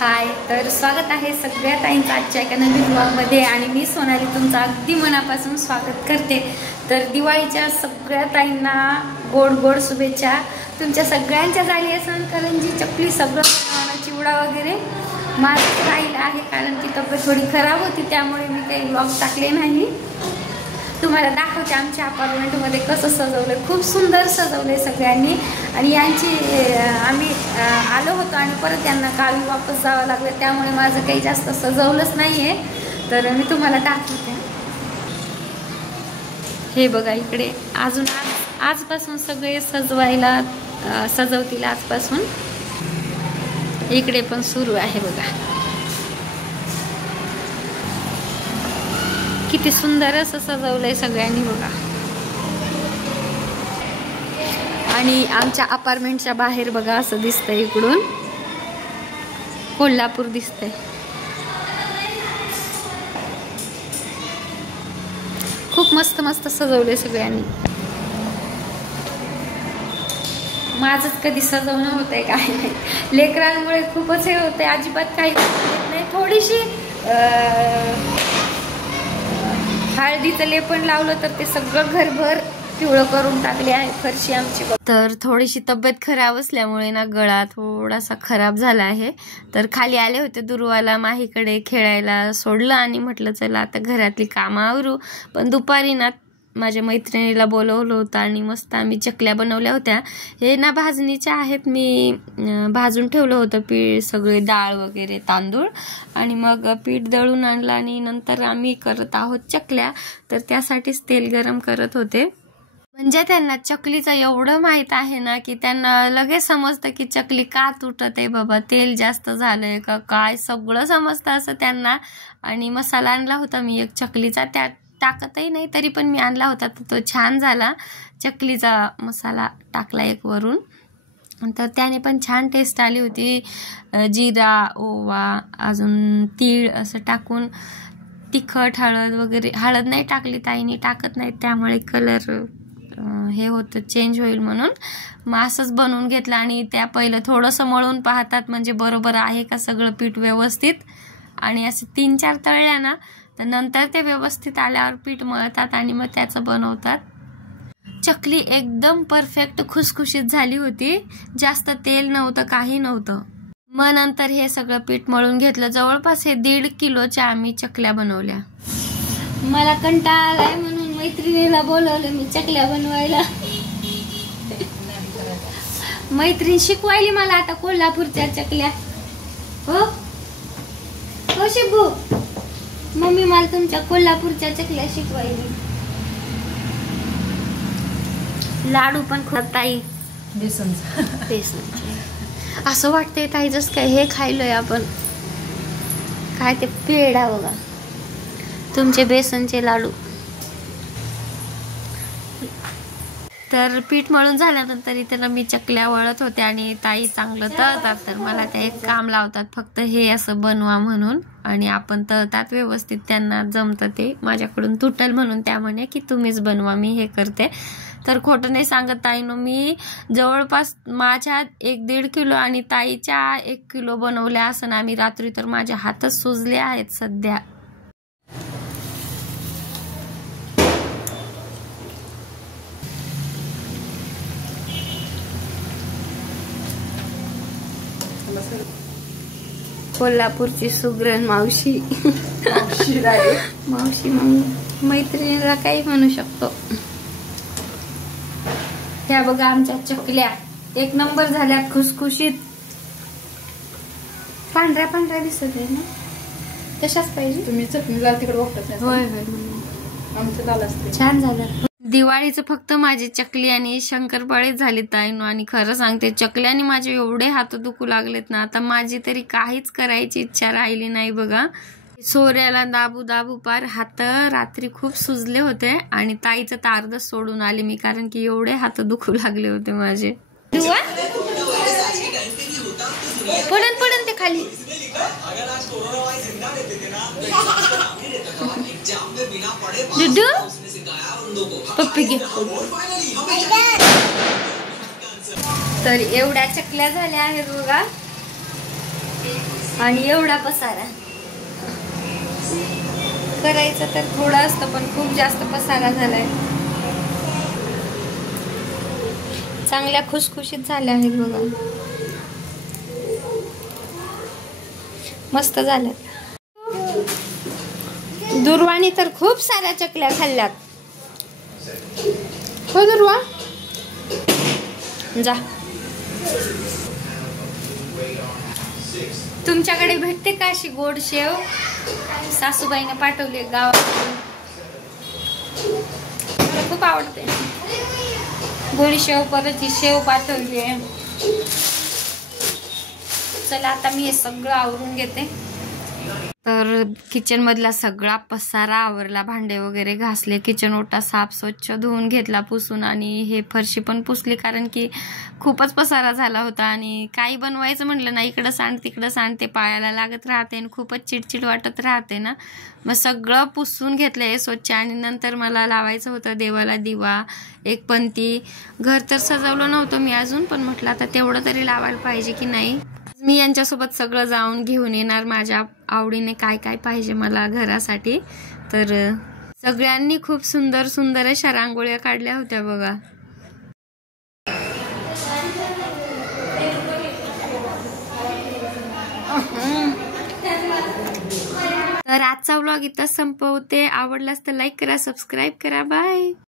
हाय, तर स्वागत आहे सगळ्या ताईंचं आजच्या एका नवीन व्लॉगमध्ये आणि मी सोनाली तुमचं अगदी मनापासून स्वागत करते। तर दिवाळीच्या सगळ्या ताईंना गोड गोड शुभेच्छा। तुमच्या सगळ्यांच्या झाली असेल करंजी, चकली, सगळं चिवडा वगैरे माझं राहिलं आहे कारण की तब्येत थोडी खराब होती, त्यामुळे मी काही व्लॉग टाकले नाही। तुम्हाला दाखवते आमच्या अपार्टमेंटमध्ये कसं सजवलं, खूप सुंदर सजवलंय सगळ्यांनी। आणि यांची आम्ही आलो होतो आणि परत यांना गावी वापस जावं लागलं, त्यामुळे माझं काही जास्त सजवलंच नाहीये। तर मी तुम्हाला दाखवते। हे बघा इकडे अजून आजपासून सगळे सजवतील आजपासून। इकडे पण सुरू आहे बघा, किती सुंदर असं सजवलंय सगळ्यांनी बघा। आणि आमच्या अपार्टमेंटच्या बाहेर बघा असं दिसतंय, इकडून कोल्हापूर दिसतंय। खूप मस्त मस्त सजवलंय सगळ्यांनी। माझंच कधी सजवणं होतंय काय नाही, लेकरांमुळे खूपच हे होतंय, अजिबात काही नाही। थोडीशी हळदीचं लेपन लावलं तर ते सगळं घरभर पिवळं करून टाकले आहे फरशी आमची। तर थोडीशी तब्येत खराब असल्यामुळे ना गळा थोडासा खराब झाला आहे। तर खाली आले होते दुर्वाला माहीकडे खेळायला सोडलं आणि म्हटलं चला आता घरातली कामं आवरू। पण दुपारी ना माझ्या मैत्रिणीला बोलवलं होतं आणि मस्त आम्ही चकल्या बनवल्या होत्या। हे ना भाजणीच्या आहेत, मी भाजून ठेवलं होतं पीठ, सगळे डाळ वगैरे तांदूळ, आणि मग पीठ दळून आणलं आणि नंतर आम्ही करत आहोत चकल्या। तर त्यासाठीच तेल गरम करत होते। म्हणजे त्यांना चकलीचं एवढं माहित आहे ना की त्यांना लगेच समजतं की चकली का तुटत आहे बाबा, तेल जास्त झालंय का काय, सगळं समजतं असं त्यांना। आणि मसाला आणला होता मी एक चकलीचा, त्यात टाकतही नाही तरी पण मी आणला होता, तर तो छान झाला। चकलीचा मसाला टाकला एक वरून, तर त्याने पण छान टेस्ट आली होती। जिरा, ओवा, अजून तीळ असं टाकून, तिखट, हळद वगैरे, हळद नाही टाकली ताईने, टाकत नाही त्यामुळे कलर हे होतं चेंज होईल म्हणून। मग असंच बनवून घेतलं आणि त्या पहिलं थोडंसं मळून पाहतात म्हणजे बरोबर आहे का सगळं पीठ व्यवस्थित, आणि असं 3-4 तळल्या ना तर नंतर ते व्यवस्थित आल्यावर पीठ मळतात आणि मग त्याचं बनवतात। चकली एकदम परफेक्ट खुसखुशीत झाली होती, जास्त तेल नव्हतं, काही नव्हतं। मग नंतर हे सगळं पीठ मळून घेतलं, जवळपास हे 1.5 किलोच्या आम्ही चकल्या बनवल्या। मला कंटाळा आलाय म्हणून मैत्रिणीला बोलवलं मी चकल्या बनवायला। मैत्रीण शिकवायली मला आता कोल्हापूरच्या चकल्या। हो हो शिबू, मम्मी मला तुमच्या कोल्हापूरच्या चकल्या शिकवायली। लाडू पण ताई बेसन असं वाटतंय ताई जसं काय हे खायलोय आपण, काय ते पेढा बघा, तुमचे बेसनचे लाडू। तर पीठ मळून झाल्यानंतर इथे मी चकल्या वळत होते आणि ताई चांगलं तळतात, तर मला ते एक काम लावतात फक्त हे असं बनवा म्हणून, आणि आपण तळतात व्यवस्थित, त्यांना जमतं ते, माझ्याकडून तुटल म्हणून त्या म्हणे की तुम्हीच बनवा, मी हे करते। तर खोटं नाही सांगत ताईनो, मी जवळपास माझ्या 1-1.5 किलो आणि ताईच्या 1 किलो बनवल्या असं आम्ही रात्री, तर माझे हातच सुजले आहेत सध्या। कोल्हापूरची सुग्रण मावशी मावशी मग मैत्रिणीला काही म्हणू शकतो। ह्या बघा आमच्या चकल्या एक नंबर झाल्या, खुसखुशीत, पांढऱ्या पांढऱ्या दिसत आहे ना, तशाच पाहिजे। तुम्ही चटणी लाल तिकडे वापरत? होय होय, आमचं लाल असते, छान झालं। दिवाळीचं फक्त माझी चकली आणि शंकरपाळी झाली ताईनो, आणि खरं सांगते चकल्याने माझे एवढे हात दुखू लागलेत ना, आता माझी तरी काहीच करायची इच्छा राहिली नाही बघा। सोऱ्याला दाबू दाबू पार हात रात्री खूप सुजले होते, आणि ताईचं तर अर्धच सोडून आले मी कारण की एवढे हात दुखू लागले होते माझे। पडन ते खाली। पप्पी घे। तर एवढ्या चकल्या झाल्या आहेत बघा। आणि एवढा पसारा करायचं तर थोडं असतं, पण खूप जास्त पसारा झालाय. चांगल्या खुसखुशीत झाल्या आहेत बघा, मस्त झाल्या. दुर्वाणी तर खूप साऱ्या चकल्या खाल्ल्यात. हो दुर्वा, जा. तुमच्याकडे भेटते का अशी गोड शेव? सासूबाईने पाठवली गावाकडून, मला खूप आवडते गोड शेव. परत ही शेव पाठवली आहे. चला आता मी हे सगळं आवरून घेते. तर किचन मधला सगळा पसारा आवरला, भांडे वगैरे घासले, किचन ओटा साफ स्वच्छ धुवून घेतला पुसून, आणि हे फरशी पण पुसली, कारण की खूपच पसारा झाला होता. आणि काही बनवायचं म्हटलं ना, इकडं सांड तिकडं सांड, ते पायाला लागत राहते आणि खूपच चिडचिड वाटत राहते ना. मग सगळं पुसून घेतलंय स्वच्छ. आणि नंतर मला लावायचं होतं देवाला दिवा, एक पंती. घर तर सजवलं नव्हतं मी अजून, पण म्हटलं आता तेवढं तरी लावायला पाहिजे की नाही. मी यांच्यासोबत सगळं जाऊन घेऊन येणार, माझ्या आवडीने काय काय पाहिजे मला घरासाठी. तर सगळ्यांनी खूप सुंदर सुंदर अशा रांगोळ्या काढल्या होत्या बघा. तर आजचा व्लॉग इथंच संपवते. आवडलास तर लाईक करा, सबस्क्राईब करा. बाय.